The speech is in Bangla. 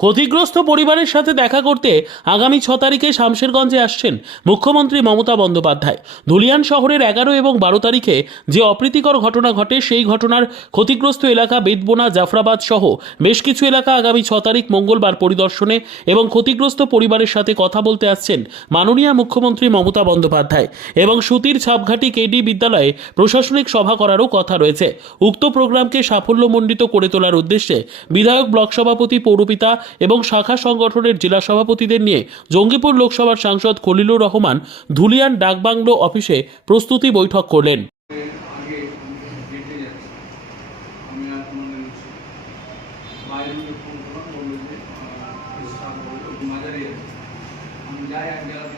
ক্ষতিগ্রস্ত পরিবারের সাথে দেখা করতে আগামী 6 তারিখে শামশেরগঞ্জে আসছেন মুখ্যমন্ত্রী মমতা বন্দ্যোপাধ্যায়। ধুলিয়ান শহরের 11 এবং 12 তারিখে যে অপ্রীতিকর ঘটনা ঘটে সেই ঘটনার ক্ষতিগ্রস্ত এলাকা বেতবোনা, জাফরাবাদ সহ বেশ কিছু এলাকা আগামী 6 তারিখ মঙ্গলবার পরিদর্শনে এবং ক্ষতিগ্রস্ত পরিবারের সাথে কথা বলতে আসছেন মাননীয় মুখ্যমন্ত্রী মমতা বন্দ্যোপাধ্যায়। এবং সুতির ছাপঘাটি কেডি বিদ্যালয়ে প্রশাসনিক সভা করারও কথা রয়েছে। উক্ত প্রোগ্রামকে সাফল্যমণ্ডিত করে তোলার উদ্দেশ্যে বিধায়ক, ব্লক সভাপতি, পৌরপিতা এবং শাখা সংগঠনের জেলা সভাপতিদের নিয়ে জঙ্গিপুর লোকসভার সাংসদ খলিলুর রহমান ধুলিয়ান ডাকবাংলো অফিসে প্রস্তুতি বৈঠক করলেন। আমি যাই এক জায়গা